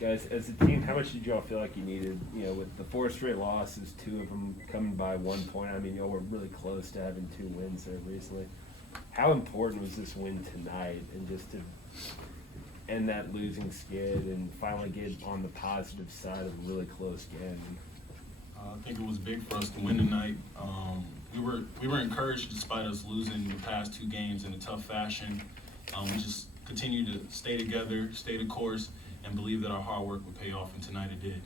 Guys, as a team, how much did y'all feel like you needed? With the 4 straight losses, 2 of them coming by 1 point. I mean, y'all were really close to having 2 wins there recently. How important was this win tonight, and just to end that losing skid and finally get on the positive side of a really close game? I think it was big for us to win tonight. We were encouraged despite us losing the past 2 games in a tough fashion. We just continued to stay together, stay the course, and believe that our hard work would pay off, and tonight it did.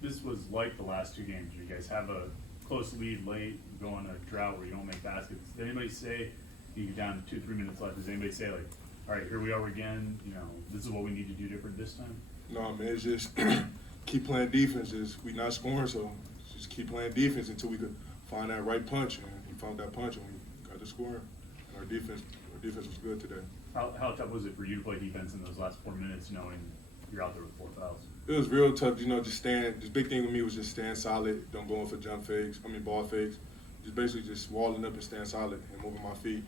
This was like the last 2 games. You guys have a close lead late, go on a drought where you don't make baskets. Did anybody say, you get down to 2-3 minutes left, does anybody say, like, all right, here we are again, this is what we need to do different this time? No, man, it's just keep playing defense. We not scoring, so just keep playing defense until we could find that right punch. And he found that punch, and we got to score. And our defense was good today. How tough was it for you to play defense in those last 4 minutes, knowing you're out there with 4 fouls? It was real tough, just staying. The big thing with me was just staying solid, don't go in for ball fakes. Just basically just walling up and staying solid and moving my feet.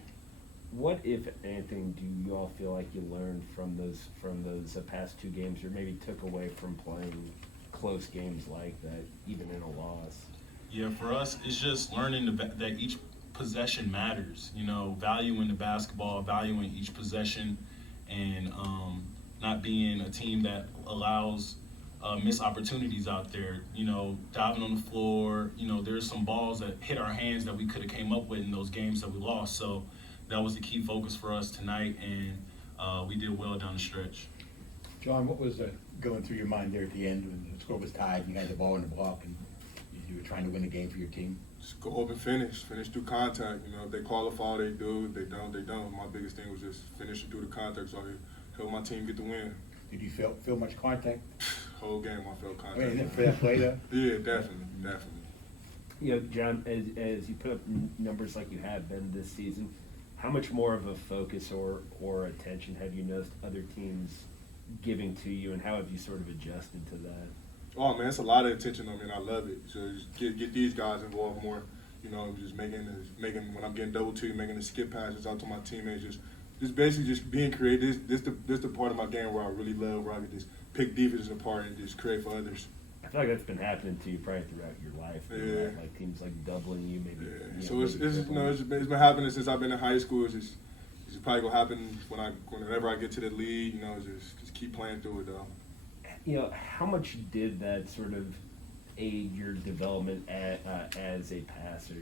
What, if anything, do you all feel like you learned from those past 2 games, or maybe took away from playing close games like that, even in a loss? Yeah, for us, it's just learning that each possession matters. Valuing the basketball, valuing each possession, and not being a team that allows missed opportunities out there. Diving on the floor. There's some balls that hit our hands that we could have came up with in those games that we lost. So that was the key focus for us tonight, and we did well down the stretch. John, what was going through your mind there at the end when the score was tied and you had the ball in the block and you were trying to win the game for your team? Just go up and finish through contact. If they call a foul, they do. If they don't. My biggest thing was just finishing through the contact so I could help my team get the win. Did you feel much contact? Whole game I felt contact. I mean, for that play though? Yeah, definitely. John, as you put up numbers like you have been this season, how much more of a focus or attention have you noticed other teams giving to you, and how have you sort of adjusted to that? Oh man, it's a lot of attention on me, and I love it. So just get these guys involved more. Just making when I'm getting double teamed, making the skip passes out to my teammates. Just basically just being creative. This the part of my game where I really love, where I can just pick defenses apart and just create for others. I feel like that's been happening to you probably throughout your life. Yeah. Right? Like teams like doubling you, maybe. Yeah. So it's been happening since I've been in high school. It's probably gonna happen whenever I get to the league. Just keep playing through it though. How much did that sort of aid your development as a passer?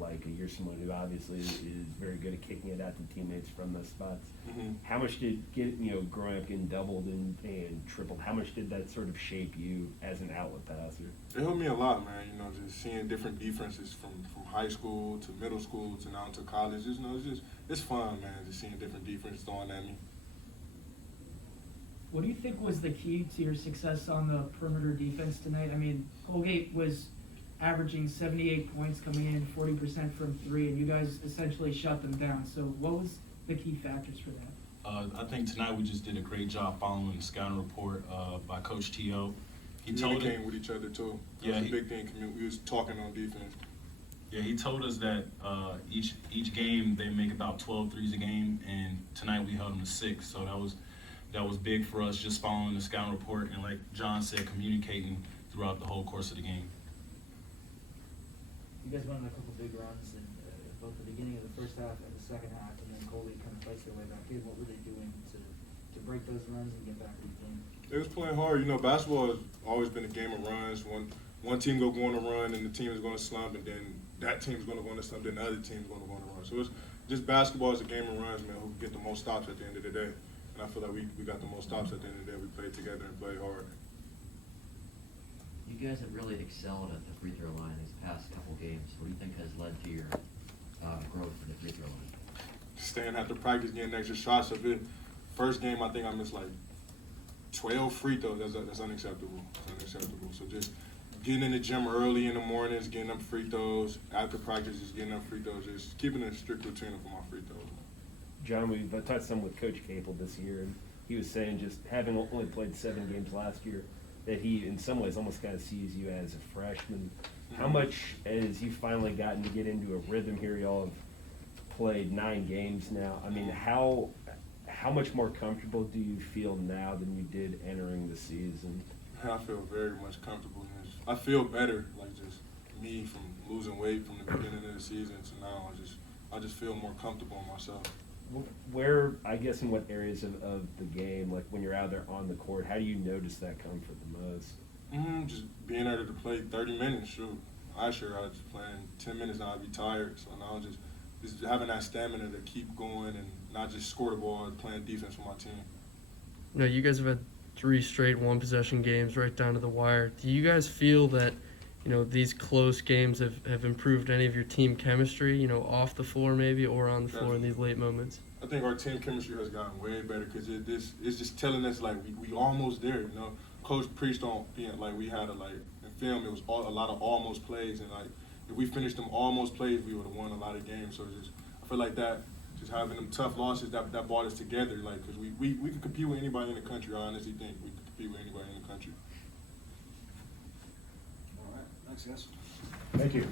Like you're someone who obviously is very good at kicking it out to teammates from those spots. Mm-hmm. How much did growing up getting doubled and tripled? How much did that sort of shape you as an outlet passer? It helped me a lot, man. Just seeing different defenses from high school to middle school to now to college. It's fun, man. Just seeing different defenses throwing at me. What do you think was the key to your success on the perimeter defense tonight? I mean, Colgate was averaging 78 points coming in, 40% from 3, and you guys essentially shut them down. So what was the key factors for that? I think tonight we just did a great job following the scouting report by Coach T.O. He communicating with each other too. That was a big thing. We was talking on defense. Yeah, he told us that each game they make about 12 threes a game, and tonight we held them to 6. So that was big for us, just following the scouting report and, like John said, communicating throughout the whole course of the game. You guys went on a couple big runs in both the beginning of the first half and the second half, and then Colgate kind of fights their way back in. What were they doing to break those runs and get back to the game? They was playing hard. Basketball has always been a game of runs. One team go on a run, and the team is going to slump, and then that team is going to go on a slump, then the other team is going to go on a run. So it's just basketball is a game of runs, man. Who can get the most stops at the end of the day? And I feel like we got the most stops at the end of the day. We played together and played hard. You guys have really excelled at the free throw line these past couple games. What do you think has led to your growth in the free throw line? Staying after practice, getting extra shots. First game, I think I missed like 12 free throws. That's unacceptable. So just getting in the gym early in the mornings, getting them free throws. After practice, just getting them free throws. Just keeping a strict routine for my free throws. John, we've talked some with Coach Capel this year, and he was saying just having only played 7 games last year, that he, in some ways, almost kind of sees you as a freshman. How much, as you've finally gotten to get into a rhythm here, y'all have played 9 games now. I mean, how how much more comfortable do you feel now than you did entering the season? I feel very much comfortable. I feel better, like just me from losing weight from the beginning of the season to now. I just feel more comfortable in myself. Where, I guess, in what areas of the game, like when you're out there on the court, how do you notice that comfort the most? Just being able to play 30 minutes. Shoot, I was playing 10 minutes now, I'd be tired. So now just having that stamina to keep going and not just score the ball, playing defense for my team. You know, you guys have had 3 straight one-possession games right down to the wire. Do you guys feel that, you know, these close games have improved any of your team chemistry, you know, off the floor maybe or on the floor in these late moments? I think our team chemistry has gotten way better because it's just telling us, like, we almost there, you know. Coach preached on being, like, we had, in film, it was a lot of almost plays, and, like, if we finished them almost plays, we would have won a lot of games. So I feel like that, just having them tough losses, that brought us together, like, because we could compete with anybody in the country. I honestly think we could compete with anybody in the country. All right, thanks, guys. Thank you.